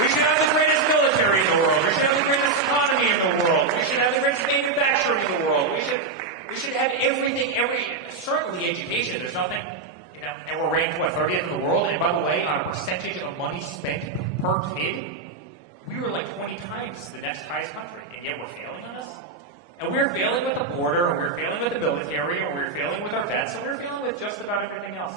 We should have the greatest military in the world. We should have the greatest economy in the world. We should have the greatest manufacturing in the world. We should have everything, certainly education. There's nothing, and we're ranked, 30th in the world? And by the way, on a percentage of money spent per kid, we were like 20 times the next highest country, and yet we're failing on this. And we're failing with the border, and we're failing with the military, and we're failing with our vets, and we're failing with just about everything else.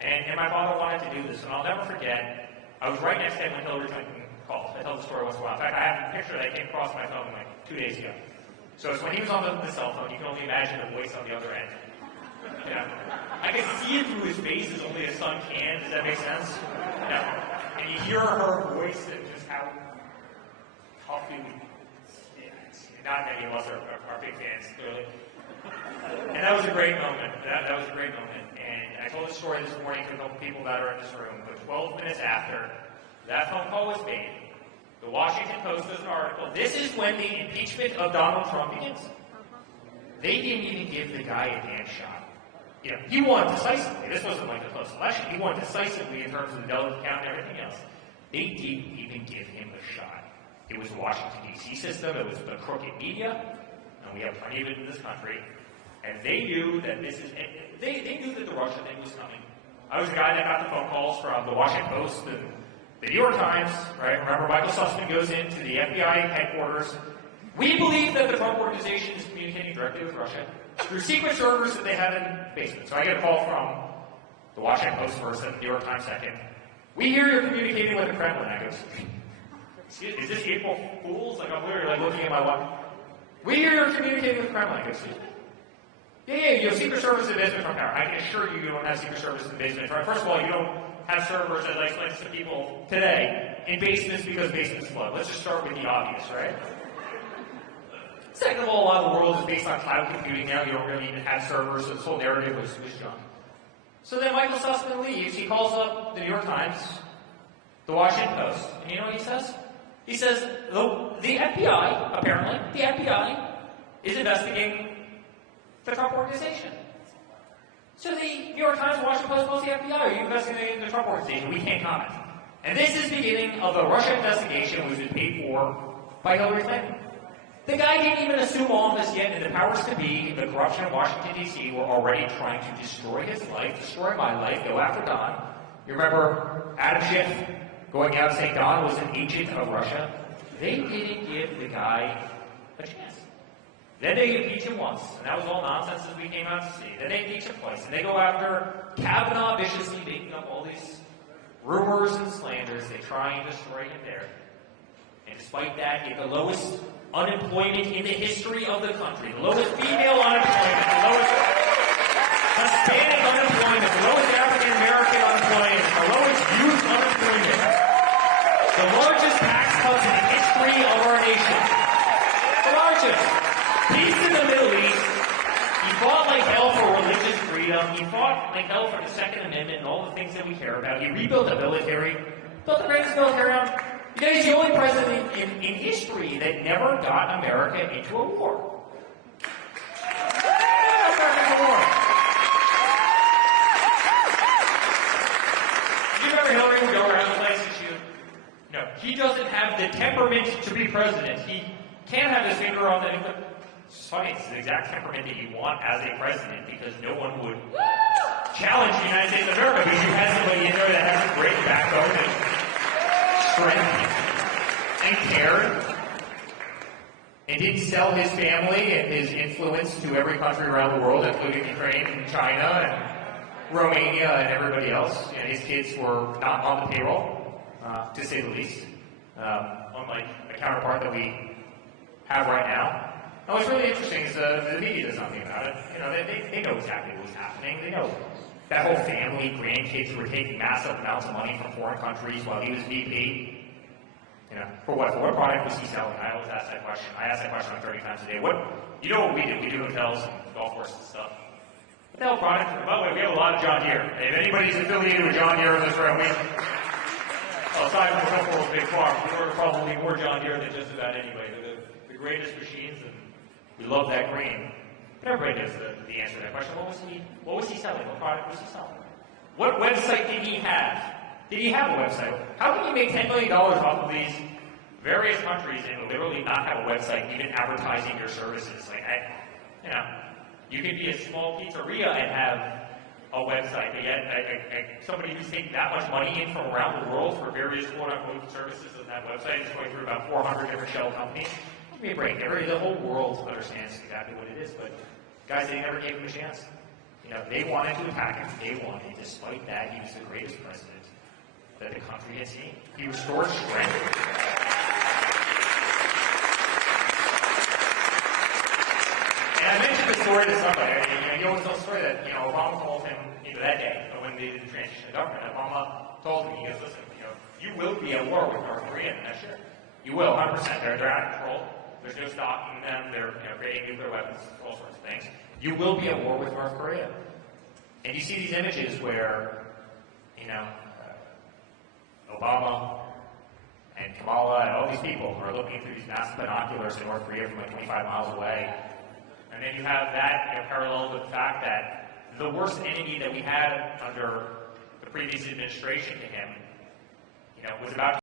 And my father wanted to do this, and I'll never forget, I was right next to him when Hillary Clinton called. I tell the story once in a while. In fact, I have a picture that came across my phone like 2 days ago. So it's when he was on the cell phone. You can only imagine the voice on the other end. I can see it through his face as only a son can. Does that make sense? And you hear her voice and just how tough he was. Not many of us are big fans, clearly. And that was a great moment. That was a great moment. And I told the story this morning to a couple people that are in this room, but 12 minutes after that phone call was made, the Washington Post does an article. This is when the impeachment of Donald Trump begins. They didn't even give the guy a damn shot. He won decisively. This wasn't like a close election. He won decisively in terms of the delegate count and everything else. They didn't even give him a shot. It was the Washington, D.C. system. It was the crooked media. And we have plenty of it in this country. And they knew that they knew that the Russia thing was coming. I was the guy that got the phone calls from the Washington Post and the New York Times, right? Remember, Michael Sussman goes into the FBI headquarters. We believe that the Trump organization is communicating directly with Russia through secret servers that they have in the basement. So I get a call from the Washington Post first and the New York Times second. We hear you're communicating with the Kremlin. I go, is this April Fool's? Like, I'm literally looking at my watch. We hear you're communicating with the Kremlin. I go, excuse me? Yeah, you have secret service in the basement from power. I can assure you don't have secret service in the basement. First of all, you don't have servers, as I explained to some people today, in basements because basements flood. Let's just start with the obvious, right? Second of all, a lot of the world is based on cloud computing now. You don't really even have servers, so this whole narrative was junk. So then Michael Sussman leaves. He calls up the New York Times, the Washington Post, and you know what he says? He says, the FBI, apparently, the FBI is investigating the Trump organization. So the New York Times, Washington Post, calls the FBI, are you investigating the Trump organization? We can't comment. And this is the beginning of the Russia investigation, which was paid for by Hillary Clinton. The guy didn't even assume office yet, and the powers to be, the corruption in Washington, D.C., were already trying to destroy his life, destroy my life, go after Don. You remember Adam Schiff going out saying Don was an agent of Russia? They didn't give the guy a chance. Then they impeach him once, and that was all nonsense as we came out to see. Then they impeach him twice, and they go after Kavanaugh, viciously making up all these rumors and slanders. They try and destroy him there. And despite that, he had the lowest unemployment in the history of the country, the lowest female unemployment, the lowest Hispanic unemployment, the lowest African American unemployment, the lowest youth unemployment, the largest tax cuts in the history of our nation. The largest. Peace in the Middle East. He fought like hell for religious freedom. He fought like hell for the Second Amendment and all the things that we care about. He rebuilt the military, built the greatest military on. He's the only president in history that never got America into a war. Do you remember Hillary would go around the place and shoot? No, he doesn't have the temperament to be president. He can't have his finger on the... It's funny, it's the exact temperament that you want as a president because no one would challenge the United States of America because you had somebody in there that has a great backbone and strength and cared and didn't sell his family and his influence to every country around the world, including Ukraine and China and Romania and everybody else. And his kids were not on the payroll, to say the least, unlike the counterpart that we have right now. And what's really interesting is the media does nothing about it. You know, they know exactly what's happening. They know that whole family, grandkids who were taking massive amounts of money from foreign countries while he was VP. You know, for what product was he selling? I always ask that question. I ask that question like 30 times a day. You know what we do? We do hotels and golf courses and stuff. What the hell product? By the way, we have a lot of John Deere. If anybody's affiliated with John Deere in this room, aside from the couple of big farms, we order probably more John Deere than just about anybody. They're the greatest machines, and we love that grain. But everybody knows the answer to that question. What was he selling? What product was he selling? What website did he have Did he have a website? How can you make $10 million off of these various countries and literally not have a website, even advertising your services? Like, you could be a small pizzeria and have a website, but yet somebody who's taking that much money in from around the world for various quote-unquote services on that website is going through about 400 different shell companies. Give me a break. The whole world understands exactly what it is, but guys, they never gave him a chance. They wanted to attack him. They wanted, despite that, he was the greatest president that the country had seen. He restored strength. And I mentioned the story to somebody. You always tell the story that Obama told him that day when they did the transition of government. Obama told him, he goes, listen, you will be at war with North Korea next year. You will, 100%. They're out of control. There's no stopping them. They're creating nuclear weapons, all sorts of things. You will be at war with North Korea. And you see these images where, Obama and Kamala and all these people are looking through these massive binoculars in North Korea from like 25 miles away. And then you have that parallel with the fact that the worst enemy that we had under the previous administration to him, was about to